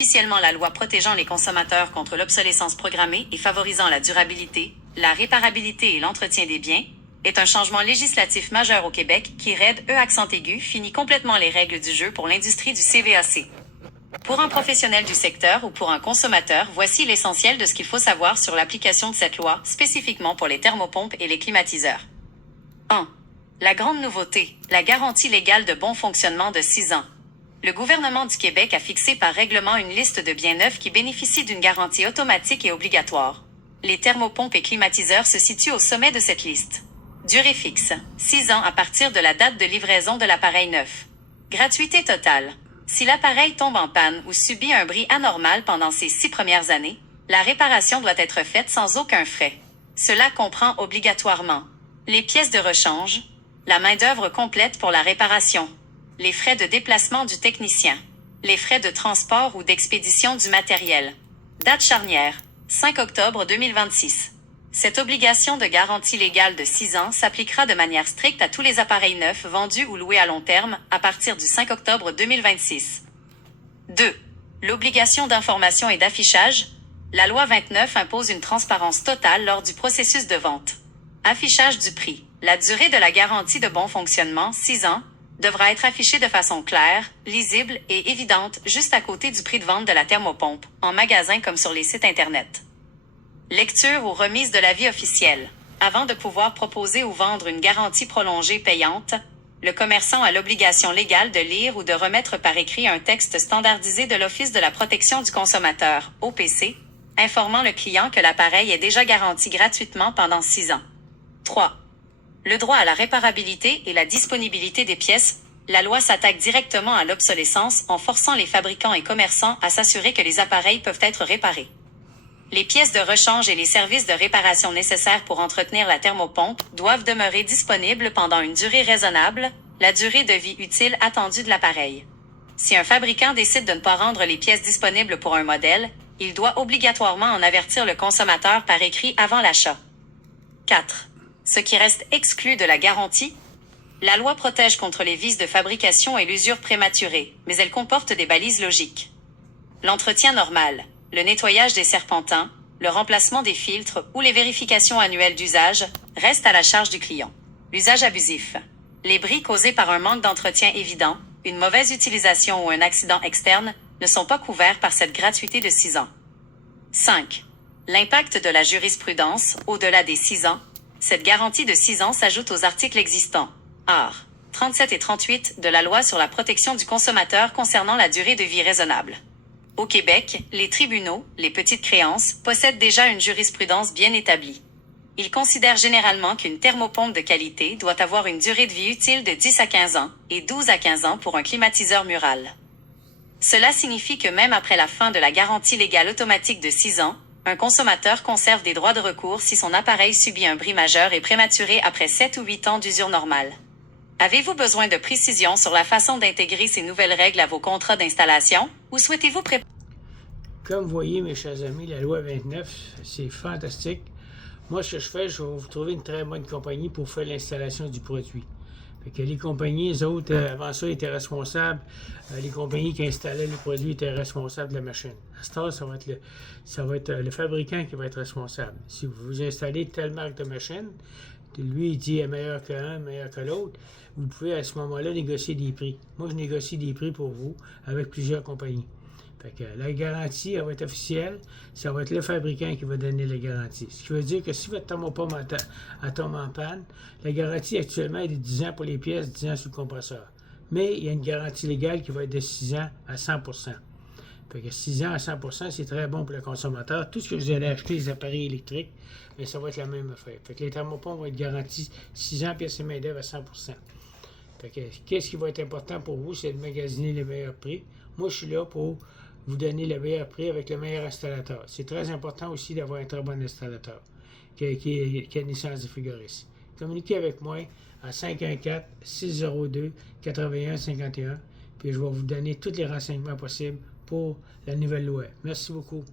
Officiellement la loi protégeant les consommateurs contre l'obsolescence programmée et favorisant la durabilité, la réparabilité et l'entretien des biens, est un changement législatif majeur au Québec qui raide, accent aigu, finit complètement les règles du jeu pour l'industrie du CVAC. Pour un professionnel du secteur ou pour un consommateur, voici l'essentiel de ce qu'il faut savoir sur l'application de cette loi, spécifiquement pour les thermopompes et les climatiseurs. 1. La grande nouveauté, la garantie légale de bon fonctionnement de 6 ans. Le gouvernement du Québec a fixé par règlement une liste de biens neufs qui bénéficient d'une garantie automatique et obligatoire. Les thermopompes et climatiseurs se situent au sommet de cette liste. Durée fixe, 6 ans à partir de la date de livraison de l'appareil neuf. Gratuité totale. Si l'appareil tombe en panne ou subit un bris anormal pendant ses 6 premières années, la réparation doit être faite sans aucun frais. Cela comprend obligatoirement les pièces de rechange, la main-d'œuvre complète pour la réparation, les frais de déplacement du technicien, les frais de transport ou d'expédition du matériel. Date charnière, 5 octobre 2026. Cette obligation de garantie légale de 6 ans s'appliquera de manière stricte à tous les appareils neufs vendus ou loués à long terme à partir du 5 octobre 2026. 2. L'obligation d'information et d'affichage. La loi 29 impose une transparence totale lors du processus de vente. Affichage du prix. La durée de la garantie de bon fonctionnement, 6 ans, devra être affichée de façon claire, lisible et évidente juste à côté du prix de vente de la thermopompe, en magasin comme sur les sites Internet. Lecture ou remise de l'avis officiel. Avant de pouvoir proposer ou vendre une garantie prolongée payante, le commerçant a l'obligation légale de lire ou de remettre par écrit un texte standardisé de l'Office de la protection du consommateur, OPC, informant le client que l'appareil est déjà garanti gratuitement pendant 6 ans. 3. Le droit à la réparabilité et la disponibilité des pièces. La loi s'attaque directement à l'obsolescence en forçant les fabricants et commerçants à s'assurer que les appareils peuvent être réparés. Les pièces de rechange et les services de réparation nécessaires pour entretenir la thermopompe doivent demeurer disponibles pendant une durée raisonnable, la durée de vie utile attendue de l'appareil. Si un fabricant décide de ne pas rendre les pièces disponibles pour un modèle, il doit obligatoirement en avertir le consommateur par écrit avant l'achat. 4. Ce qui reste exclu de la garantie. La loi protège contre les vices de fabrication et l'usure prématurée, mais elle comporte des balises logiques. L'entretien normal, le nettoyage des serpentins, le remplacement des filtres ou les vérifications annuelles d'usage restent à la charge du client. L'usage abusif. Les bris causés par un manque d'entretien évident, une mauvaise utilisation ou un accident externe ne sont pas couverts par cette gratuité de 6 ans. 5. L'impact de la jurisprudence, au-delà des 6 ans. Cette garantie de 6 ans s'ajoute aux articles existants, art. 37 et 38 de la Loi sur la protection du consommateur concernant la durée de vie raisonnable. Au Québec, les tribunaux, les petites créances, possèdent déjà une jurisprudence bien établie. Ils considèrent généralement qu'une thermopompe de qualité doit avoir une durée de vie utile de 10 à 15 ans et 12 à 15 ans pour un climatiseur mural. Cela signifie que même après la fin de la garantie légale automatique de 6 ans, un consommateur conserve des droits de recours si son appareil subit un bris majeur et prématuré après 7 ou 8 ans d'usure normale. Avez-vous besoin de précisions sur la façon d'intégrer ces nouvelles règles à vos contrats d'installation ou souhaitez-vous préparer? Comme vous voyez, mes chers amis, la loi 29, c'est fantastique. Moi, ce que je fais, je vais vous trouver une très bonne compagnie pour faire l'installation du produit. Fait que les compagnies, les autres, avant ça, étaient responsables. Les compagnies qui installaient le produit étaient responsables de la machine. À ce temps, ça va être le fabricant qui va être responsable. Si vous installez telle marque de machine, lui, il dit est meilleur qu'un, meilleur que l'autre, vous pouvez à ce moment-là négocier des prix. Moi, je négocie des prix pour vous avec plusieurs compagnies. Fait que la garantie, elle va être officielle. Ça va être le fabricant qui va donner la garantie. Ce qui veut dire que si votre thermopompe tombe en panne, la garantie actuellement est de 10 ans pour les pièces, 10 ans sur le compresseur. Mais il y a une garantie légale qui va être de 6 ans à 100%. Fait que 6 ans à 100%, c'est très bon pour le consommateur. Tout ce que vous allez acheter, les appareils électriques, mais ça va être la même affaire. Fait que les thermopompes vont être garantis 6 ans pièces et main-d'œuvre à 100%. Fait que qu'est-ce qui va être important pour vous, c'est de magasiner les meilleurs prix. Moi, je suis là pour vous donner le meilleur prix avec le meilleur installateur. C'est très important aussi d'avoir un très bon installateur qui a une licence de frigoriste. Communiquez avec moi à 514-602-8151, puis je vais vous donner tous les renseignements possibles pour la nouvelle loi. Merci beaucoup.